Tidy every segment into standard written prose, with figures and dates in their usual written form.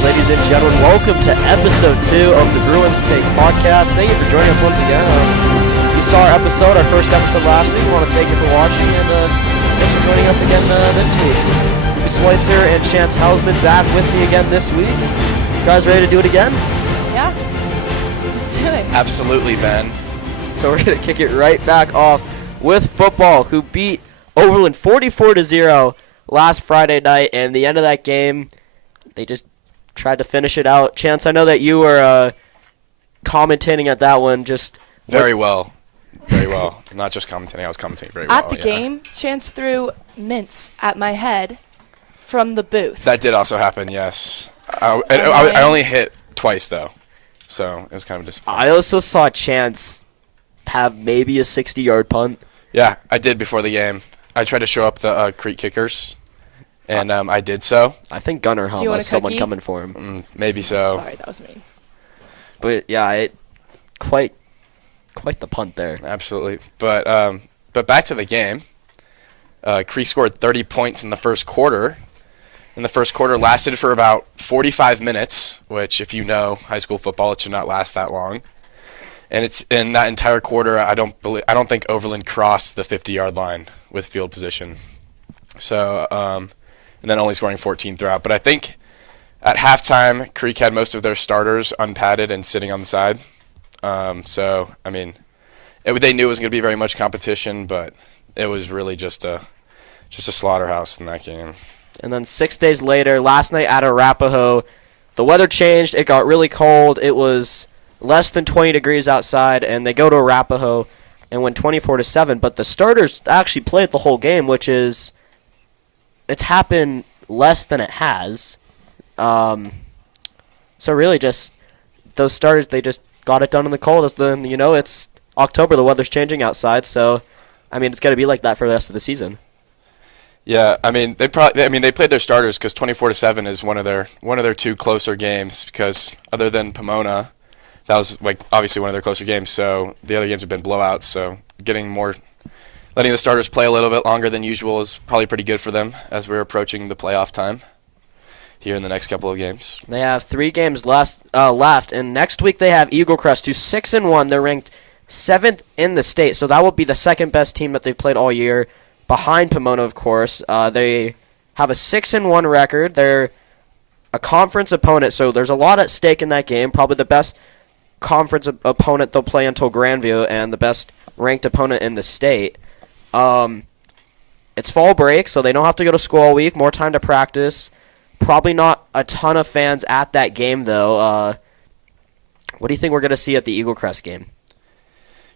Ladies and gentlemen, welcome to episode 2 of the Bruins Take podcast. Thank you for joining us once again. If you saw our first episode last week, we want to thank you for watching, and thanks for joining us again this week. Miss White's here, and Chance Hausman back with me again this week. You guys ready to do it again? Yeah, let's do it. Absolutely, Ben. So we're going to kick it right back off with football, who beat Overland 44-0 last Friday night, and the end of that game, they just tried to finish it out. Chance, I know that you were commentating at that one. Very well. Not just commentating, I was commentating very well. At the game, Chance threw mints at my head from the booth. That did also happen, yes. I only hit twice, though, so it was kind of just fun. I also saw Chance have maybe a 60-yard punt. Yeah, I did before the game. I tried to show up the Creek kickers, and I did so. I think Gunnar Helm has someone coming for him. Maybe so. Sorry, that was mean. But yeah, quite the punt there. Absolutely. But back to the game. Creek scored 30 points in the first quarter. And the first quarter lasted for about 45 minutes, which, if you know high school football, it should not last that long. And it's in that entire quarter, I don't think Overland crossed the 50-yard line with field position. So, and then only scoring 14 throughout. But I think at halftime, Creek had most of their starters unpadded and sitting on the side. So, I mean, they knew it was going to be very much competition, but it was really just a slaughterhouse in that game. And then 6 days later, last night at Arapahoe, the weather changed. It got really cold. It was less than 20 degrees outside, and they go to Arapahoe and win 24-7. But the starters actually played the whole game, which is it's happened less than it has. So really, just those starters, they just got it done in the cold. It's October. The weather's changing outside, so I mean, it's got to be like that for the rest of the season. Yeah, I mean, they played their starters because 24-7 is one of their two closer games. Because other than Pomona, that was obviously one of their closer games. So the other games have been blowouts. So letting the starters play a little bit longer than usual is probably pretty good for them as we're approaching the playoff time here in the next couple of games. They have 3 games left, and next week they have Eagle Crest, who's 6-1. They're ranked 7th in the state, so that will be the second best team that they've played all year, behind Pomona, of course. They have a 6-1 record. They're a conference opponent, so there's a lot at stake in that game. Probably the best conference opponent they'll play until Grandview, and the best ranked opponent in the state. It's fall break, so they don't have to go to school all week. More time to practice. Probably not a ton of fans at that game, though. What do you think we're going to see at the Eagle Crest game?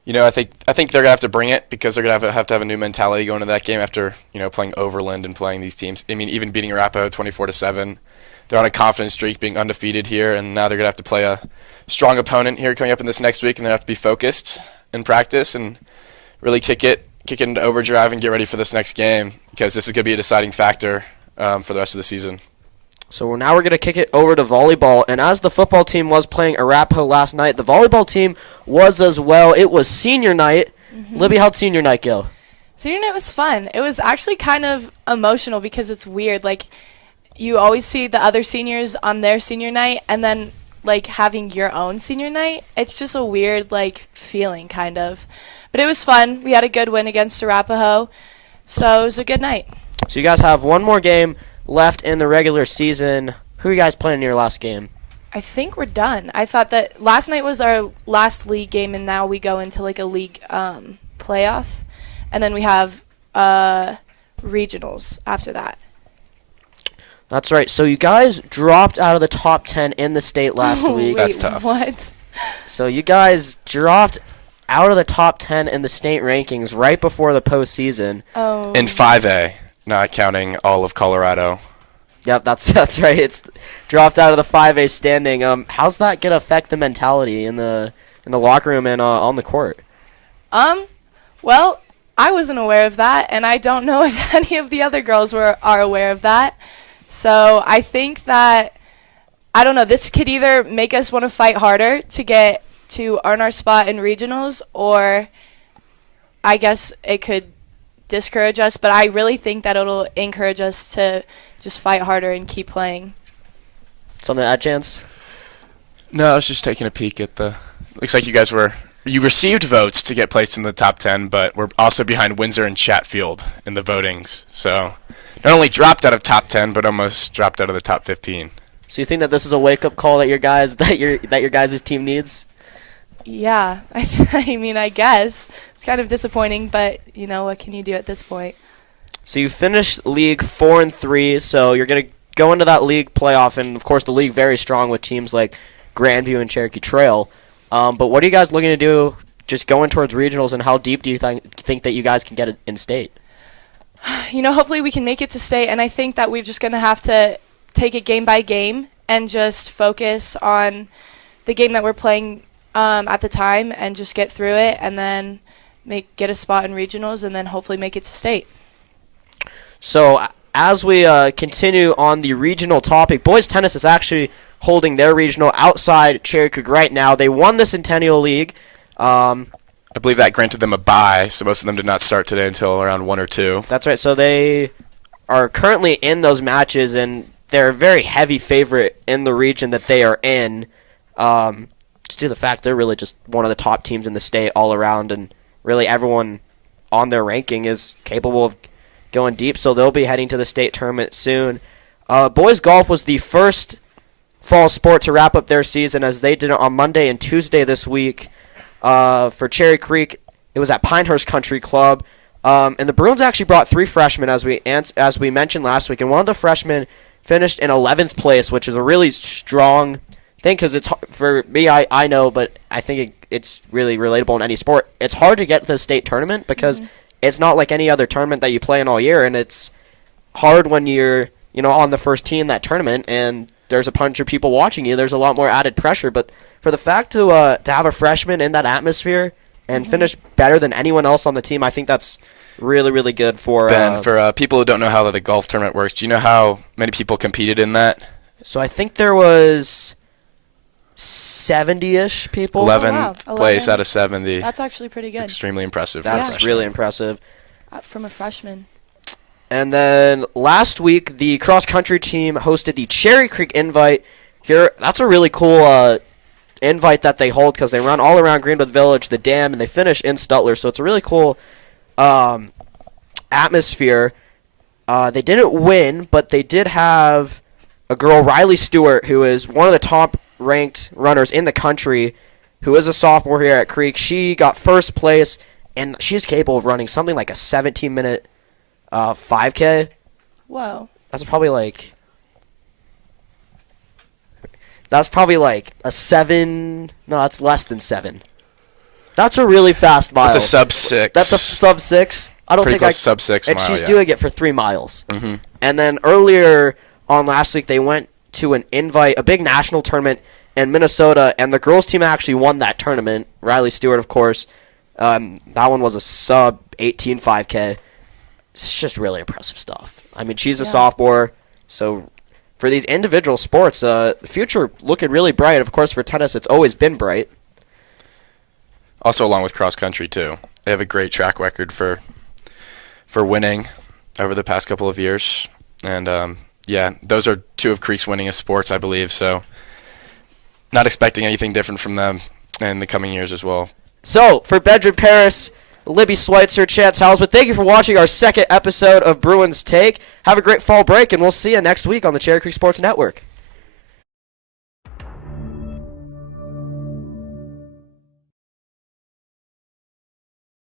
I think they're going to have to bring it because they're going to have a new mentality going into that game after, playing Overland and playing these teams. I mean, even beating Arapahoe 24-7. They're on a confidence streak, being undefeated here, and now they're going to have to play a strong opponent here coming up in this next week, and they have to be focused in practice and really kick it into overdrive and get ready for this next game because this is going to be a deciding factor for the rest of the season. So now we're going to kick it over to volleyball, and as the football team was playing Arapahoe last night, the volleyball team was as well. It was senior night. Mm-hmm. Libby, how'd senior night go? Senior night was fun. It was actually kind of emotional because it's weird. You always see the other seniors on their senior night, and then, having your own senior night, it's just a weird, feeling, kind of. But it was fun. We had a good win against Arapahoe, so it was a good night. So you guys have one more game left in the regular season. Who are you guys playing in your last game? I think we're done. I thought that last night was our last league game, and now we go into a league playoff, and then we have regionals after that. That's right. So you guys dropped out of the top 10 in the state last week. That's tough. What? So you guys dropped out of the top 10 in the state rankings right before the postseason. Oh. In 5A, not counting all of Colorado. Yep, that's right. It's dropped out of the 5A standing. How's that gonna affect the mentality in the locker room and on the court? Well, I wasn't aware of that, and I don't know if any of the other girls are aware of that. So I think that, I don't know, this could either make us want to fight harder to earn our spot in regionals, or I guess it could discourage us, but I really think that it'll encourage us to just fight harder and keep playing. Something to add, Chance? No, I was just taking a peek at the. Looks like you received votes to get placed in the top 10, but we're also behind Windsor and Chatfield in the votings. So not only dropped out of top 10, but almost dropped out of the top 15. So you think that this is a wake-up call that your guys' team needs? Yeah, I mean, I guess. It's kind of disappointing, but, what can you do at this point? So you finished league 4-3, so you're going to go into that league playoff, and, of course, the league very strong with teams like Grandview and Cherokee Trail. But what are you guys looking to do just going towards regionals, and how deep do you think that you guys can get it in state? Hopefully we can make it to state, and I think that we're just going to have to take it game by game and just focus on the game that we're playing at the time and just get through it, and then get a spot in regionals, and then hopefully make it to state. So as we continue on the regional topic, boys tennis is actually holding their regional outside Cherokee right now. They won the Centennial League. I believe that granted them a bye, so most of them did not start today until around 1 or 2. That's right. So they are currently in those matches, and they're a very heavy favorite in the region that they are in. Just due to the fact they're really just one of the top teams in the state all around, and really everyone on their ranking is capable of going deep, so they'll be heading to the state tournament soon. Boys golf was the first fall sport to wrap up their season, as they did it on Monday and Tuesday this week. For Cherry Creek, it was at Pinehurst Country Club, and the Bruins actually brought 3 freshmen, as we mentioned last week, and one of the freshmen finished in 11th place, which is a really strong thing, because it's for me, I know, but I think it's really relatable in any sport. It's hard to get to the state tournament because it's not like any other tournament that you play in all year, and it's hard when you're on the first tee in that tournament and there's a bunch of people watching you. There's a lot more added pressure, but for the fact to have a freshman in that atmosphere and finish better than anyone else on the team, I think that's really, really good for Ben, for people who don't know how the golf tournament works, do you know how many people competed in that? So I think there was 70-ish people. 11 place out of 70. That's actually pretty good. Extremely impressive. That's really impressive. From a freshman. And then last week, the cross-country team hosted the Cherry Creek Invite. Here, that's a really cool invite that they hold, because they run all around Greenwood Village, the dam, and they finish in Stutler. So it's a really cool atmosphere. They didn't win, but they did have a girl, Riley Stewart, who is one of the top-ranked runners in the country, who is a sophomore here at Creek. She got first place, and she's capable of running something like a 17-minute 5K. Whoa. That's probably like a 7. No, that's less than 7. That's a really fast mile. That's a sub 6. That's a sub 6. I don't Pretty think close sub 6 and mile, she's yeah. doing it for 3 miles. Mm-hmm. And then earlier on last week, they went to a big national tournament in Minnesota, and the girls team actually won that tournament. Riley Stewart, of course. That one was a sub 18 5K. It's just really impressive stuff. I mean, she's a sophomore, so for these individual sports, the future looking really bright. Of course, for tennis, it's always been bright. Also, along with cross country too, they have a great track record for winning over the past couple of years, and those are 2 of Creek's winningest sports, I believe. So, not expecting anything different from them in the coming years as well. So, for Benjamin Paris, Libby Schweitzer, Chance Hausman, thank you for watching our second episode of Bruins Take. Have a great fall break, and we'll see you next week on the Cherry Creek Sports Network.